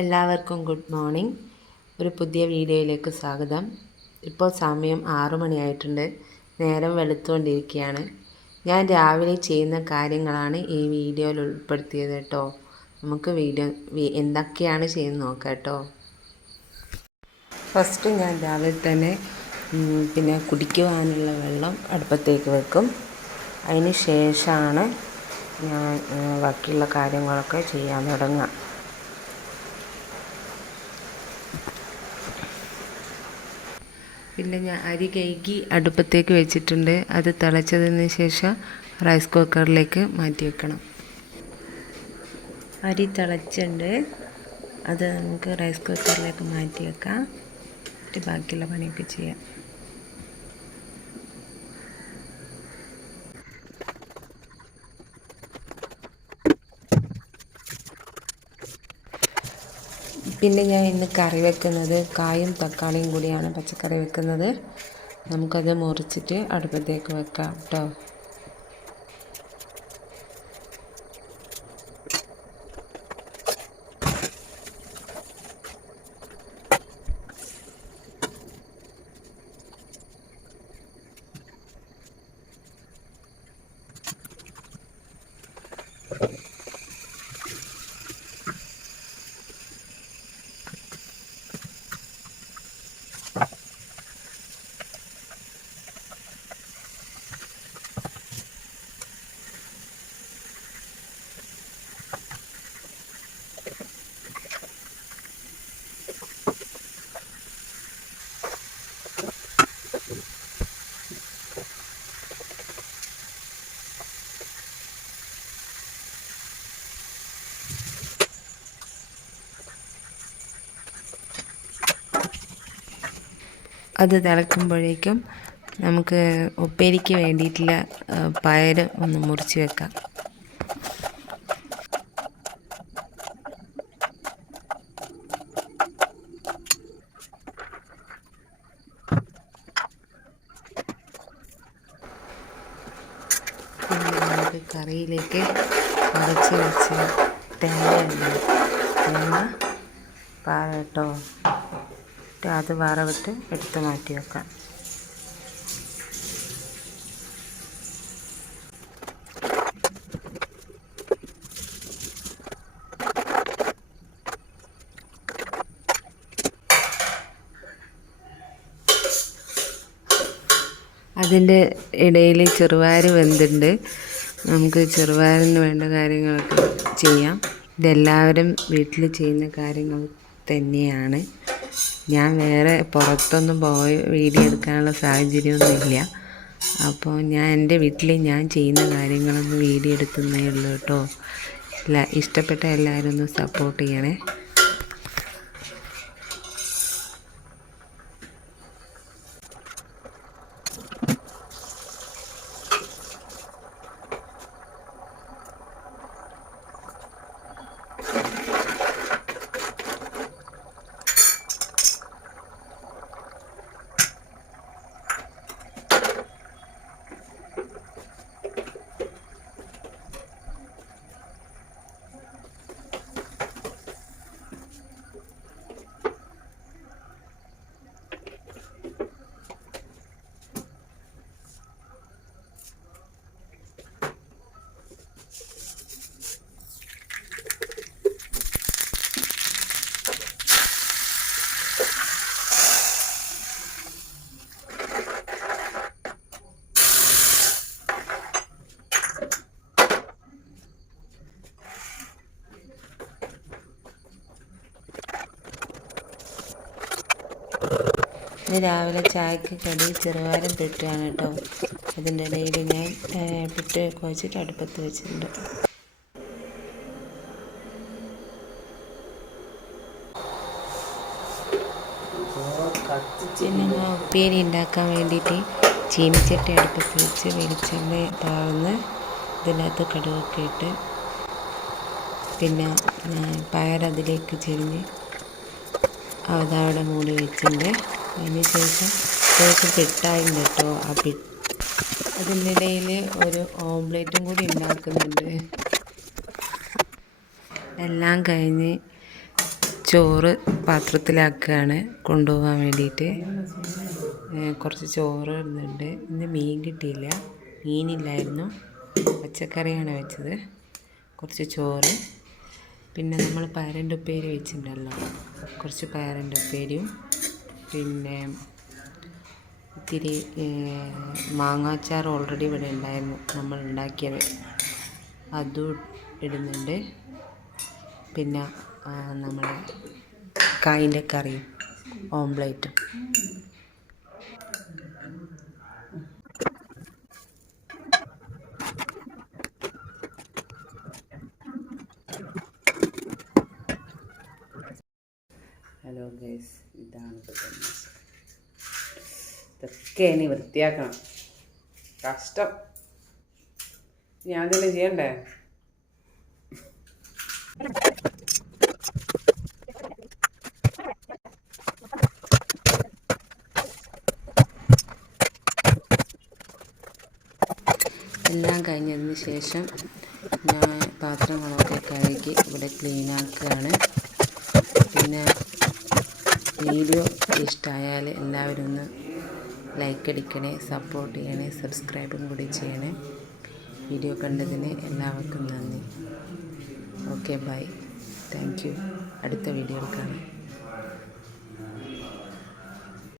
എല്ലാവർക്കും good morning. ഒരു പുതിയ വീഡിയോയിലേക്ക് സ്വാഗതം. ഇപ്പോൾ സമയം 6 മണിയായിട്ടുണ്ട്. നേരം വെളുത്തുകൊണ്ടിരിക്കുകയാണ്. ഞാൻ രാവിലെ ചെയ്യുന്ന കാര്യങ്ങളാണ് ഈ വീഡിയോയിൽ ഉൾപ്പെടുത്തിയത് കേട്ടോ. നമുക്ക് എന്തൊക്കെയാണ് ചെയ്യുന്നത് നോക്കാം കേട്ടോ. ഫസ്റ്റ് ഞാൻ രാവിലെ തന്നെ കുടിക്കുവാനുള്ള വെള്ളം അടുപ്പത്തേക്ക് വെക്കും. അതിന് ശേഷമാണ് ഞാൻ ബാക്കിയുള്ള കാര്യങ്ങളൊക്കെ ചെയ്യാൻ തുടങ്ങുക. പിന്നെ ഞാൻ അരി കഴുകി അടുപ്പത്തേക്ക് വെച്ചിട്ടുണ്ട്. അത് തിളച്ചതിന് ശേഷം റൈസ് കുക്കറിലേക്ക് മാറ്റി വെക്കണം. അരി തിളച്ചിട്ടുണ്ട്. അത് നമുക്ക് റൈസ് കുക്കറിലേക്ക് മാറ്റി വെക്കാം. എന്നിട്ട് ബാക്കിയുള്ള പണിയൊക്കെ ചെയ്യാം. പിന്നെ ഞാൻ ഇന്ന് കറി വെക്കുന്നത് കായും തക്കാളിയും കൂടിയാണ് പച്ചക്കറി വെക്കുന്നത്. നമുക്കത് മുറിച്ചിട്ട് അടുപ്പത്തേക്ക് വെക്കാം കേട്ടോ. അത് തിളക്കുമ്പോഴേക്കും നമുക്ക് ഉപ്പേരിക്ക് വേണ്ടിയിട്ടുള്ള പയർ ഒന്ന് മുറിച്ച് വെക്കാം. പിന്നെ നമുക്ക് കറിയിലേക്ക് അരച്ച് വെച്ച് തേങ്ങ പാലട്ടോ അത് വറവിട്ട് എടുത്ത് മാറ്റി വെക്കാം. അതിൻ്റെ ഇടയിൽ ചെറുപയർ വെന്തിട്ടുണ്ട്. നമുക്ക് ചെറുപയറിന് വേണ്ട കാര്യങ്ങളൊക്കെ ചെയ്യാം. ഇതെല്ലാവരും വീട്ടിൽ ചെയ്യുന്ന കാര്യങ്ങൾ തന്നെയാണ്. ഞാൻ വേറെ പുറത്തൊന്നും പോയി വീഡിയോ എടുക്കാനുള്ള സാഹചര്യമൊന്നുമില്ല. അപ്പോൾ ഞാൻ എൻ്റെ വീട്ടിൽ ഞാൻ ചെയ്യുന്ന കാര്യങ്ങളൊന്ന് വീഡിയോ എടുക്കുന്നേ ഉള്ളൂ കേട്ടോ. ഇഷ്ടപ്പെട്ട എല്ലാവരും ഒന്ന് സപ്പോർട്ട് ചെയ്യണേ. ഇത് രാവിലെ ചായക്ക് കടി ചെറുപയറും പുട്ടുമാണ് കേട്ടോ. അതിൻ്റെ ഇടയിൽ ഞാൻ പുട്ട് കുഴച്ചിട്ട് അടുപ്പത്ത് വെച്ചിട്ടുണ്ട്. പിന്നെ ഞാൻ ഉപ്പേരി ഉണ്ടാക്കാൻ വേണ്ടിയിട്ട് ചീനിച്ചട്ടി അടുപ്പത്ത് വെച്ച് വെളിച്ചെണ്ണ താഴ്ന്ന് ഇതിനകത്ത് കടുകൊക്കെ ഇട്ട് പിന്നെ പയറതിലേക്ക് ചെരിഞ്ഞ് അതവിടെ മൂടി വെച്ചിട്ടുണ്ട്. അതിന് ശേഷം കുറച്ച് പിട്ടായിരുന്നു കേട്ടോ. അതിൻ്റെ ഇടയിൽ ഒരു ഓംലേറ്റും കൂടി ഉണ്ടാക്കുന്നുണ്ട്. എല്ലാം കഴിഞ്ഞ് ചോറ് പാത്രത്തിലാക്കുകയാണ് കൊണ്ടുപോകാൻ വേണ്ടിയിട്ട്. കുറച്ച് ചോറ് ഇടുന്നുണ്ട്. ഇന്ന് മീൻ കിട്ടിയില്ല, മീനില്ലായിരുന്നു, പച്ചക്കറിയാണ് വെച്ചത്. കുറച്ച് ചോറ്, പിന്നെ നമ്മൾ പയറിൻ്റെ ഉപ്പേരി വെച്ചിട്ടുണ്ടല്ലോ, കുറച്ച് പയറിൻ്റെ ഉപ്പേരിയും, പിന്നെ ഇത്തിരി മാങ്ങാച്ചാർ ഓൾറെഡി ഇവിടെ ഉണ്ടായിരുന്നു, നമ്മൾ ഉണ്ടാക്കിയത്, അതും ഇടുന്നുണ്ട്. പിന്നെ നമ്മുടെ കായിൻ്റെ കറിയും ഓംപ്ലേറ്റും. ഹലോ ഗൈസ്, ഇതാണ് ഇതൊക്കെ ഇനി വൃത്തിയാക്കണം. കഷ്ടം, ഞാൻ തന്നെ ചെയ്യണ്ടേ? എല്ലാം കഴിഞ്ഞതിന് ശേഷം ഞാൻ പാത്രങ്ങളൊക്കെ കഴുകി ഇവിടെ ക്ലീനാക്കുകയാണ്. പിന്നെ വീഡിയോ ഇഷ്ടമായാൽ എല്ലാവരും ഒന്ന് ലൈക്ക് അടിക്കണേ, സപ്പോർട്ട് ചെയ്യണേ, സബ്സ്ക്രൈബും കൂടി ചെയ്യണേ. വീഡിയോ കണ്ടതിന് എല്ലാവർക്കും നന്ദി. Okay, bye, thank you. അടുത്ത വീഡിയോയിൽ കാണാം.